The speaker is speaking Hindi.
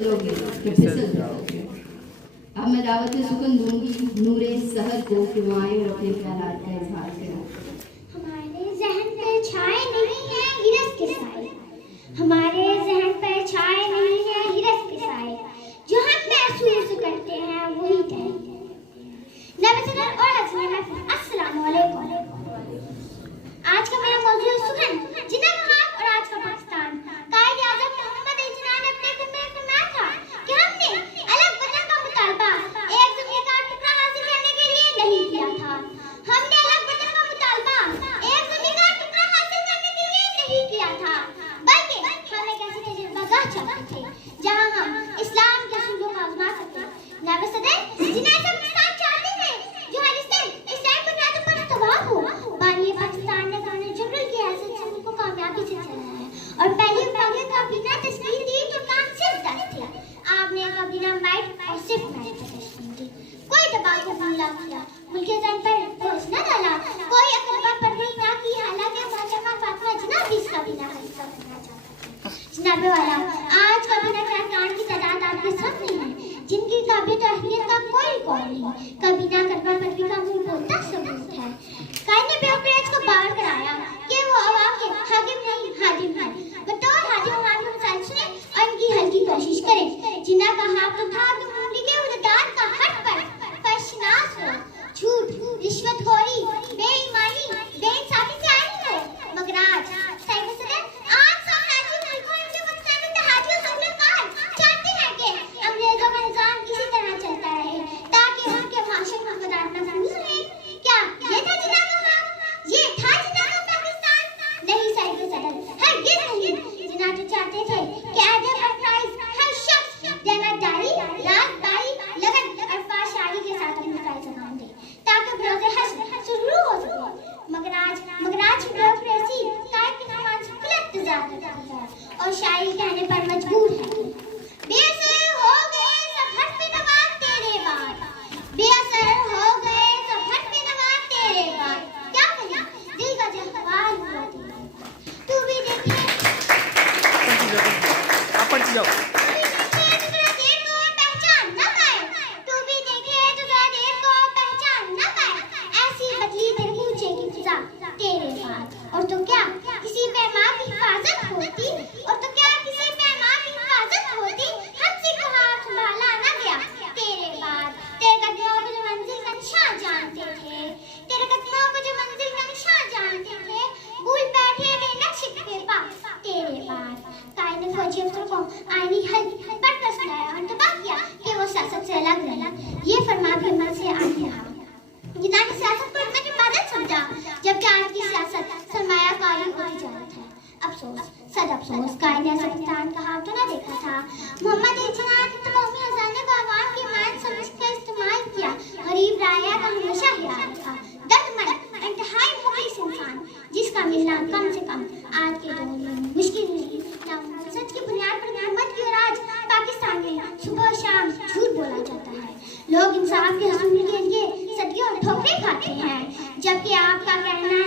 फिसल जाओगे। अब मैं दावत सुकन दूंगी नूरे सहर को कि वो आए और अपने ख्यालात का इजहार करें। हमारे जहन पर छाए नहीं है हिरस के साए, हमारे जहन पर छाए नहीं है हिरस के साए, जो हम महसूस करते हैं वही कहेंगे। नमस्कार और अस्सलाम वालेकुम। आज का मेरा मौजूद सुखन जिन्ना महाब और आज का पाकिस्तान। कायद आज़म मोहम्मद जिन्ना ने अपने खुतबे में फरमाया था कि हमने अलग वतन का मुतालबा एक ज़मीन का टुकड़ा हासिल करने के लिए नहीं किया था। हमने अलग वतन का मुतालबा एक ज़मीन का टुकड़ा हासिल करने के लिए नहीं किया था, बल्कि हम एक ऐसी तजुर्बागाह चाहते थे जहां हम इस्लाम के असूलों को आज़मा सकें। नाबे सदर जिन्ना ऐसा पाकिस्तान चाहते थे जो हर स्थिति इस्लाम बुनियादों पर तबाह हो। बानी पाकिस्तान ने गवर्नर जनरल की हैसियत से उनको कामयाबी से चलाया है और पहली पहले काबीना तस्वीर दी तो काम सिर्फ 10 थे। आपने काबीना माइट और सिर्फ माइट की तस्वीर दी, कोई दबाव को हमला किया, मुल्क जन पर बोझ न डाला, कोई अकरबा पर भी ना की। हालांकि मोहतरमा फातिमा जिन्ना भी इसका बिना हिस्सा बनना चाहता था। जनाबे वाला आज काबीना के अरकान की तादाद आपके सामने है जिनकी काबिलियत और अहलियत का कोई रिकॉर्ड नहीं। काबीना करवा पदवी का मुंह बोलता सबूत है। कायद ने ब्यूरोक्रेट्स को बाहर कराया कि वो अवाम के हाकिम नहीं हाजिम हैं। बतौर हाजिम अवाम के मसाइल सुने और इनकी हल की कोशिश करें। जिन्ना का हाथ तो था कि मुमलिक के उद्दार का हट पर फर्शनास हो, झूठ, रिश्वतखोरी, बेईमानी, बेइंसाफी से आई हो। मगर आज साहिब सदर आज सब हाजिम मुल्कों और जो पाकिस्तान में तहाजी और हमलाकार चाहते हैं कि अंग्रेजों का निजाम इसी तरह चलता रहे ताकि उनके माशरे में मदद महफूज रहे। क्या ये था जिन्ना का हाथ? ये था जिन्ना का पाकिस्तान? नहीं साहिब सदर, हरगिज़ नहीं। जिन्ना तो चाहते थे कि अदब और प्राइज हर शख्स जनादारी, राजदारी, लगन और फाशारी के साथ अपनी प्राइज समान दे ताकि बरोज़े हश्र शुरू हो सके। मगर आज ब्यूरोक्रेसी कायद के फरमान से खुला इंतजार करती है और शायरी कहने पर मजबूर है। बेअसर हो गए सब हट पे नवाब तेरे बाद, बेअसर हो गए सब हट पे नवाब तेरे बाद, क्या कहें दिल का जज्बात हुआ तेरे बाद। तू भी देखे आपण जाओ तेरे बाद। और तो क्या किसी पैमा की हिफाजत होती, और तो क्या किसी पैमा की हिफाजत होती, हमसे कहा संभाला न गया तेरे बाद। तेरे कदमों को जो मंजिल का निशान जानते थे, तेरे कदमों को जो मंजिल का निशान जानते थे, भूल बैठे वे नक्शे पे पास तेरे बाद। कायद ने फौजी अफसर को आईनी हल पढ़कर सुनाया और तबाह किया कि वो सियासत से अलग रहे। ये फरमा भी अमल से आगे रहा। जिन्ना ने सियासत को इतना इबादत समझा जबकि आज की सियासत सरमायाकारी होती जा रही है। अफसोस, सद अफसोस, कायद ने पाकिस्तान का हाथ तो न देखा था। मोहम्मद जिन्ना ने कौमी खजाने को अवाम की हिमायत समझकर इस्तेमाल किया। गरीब राया का हमेशा ख्याल रखा। दर्दमंद इंतहाई मुखलिस इंसान जिसका मिलना कम से कम आज के दौर में मुश्किल नहीं। सच की बुनियाद पर हुकूमत की और आज पाकिस्तान में सुबह शाम झूठ बोला जाता है। लोग इंसाफ के हसूल के लिए सदियों ठोकरें खाते हैं, जबकि आपका कहना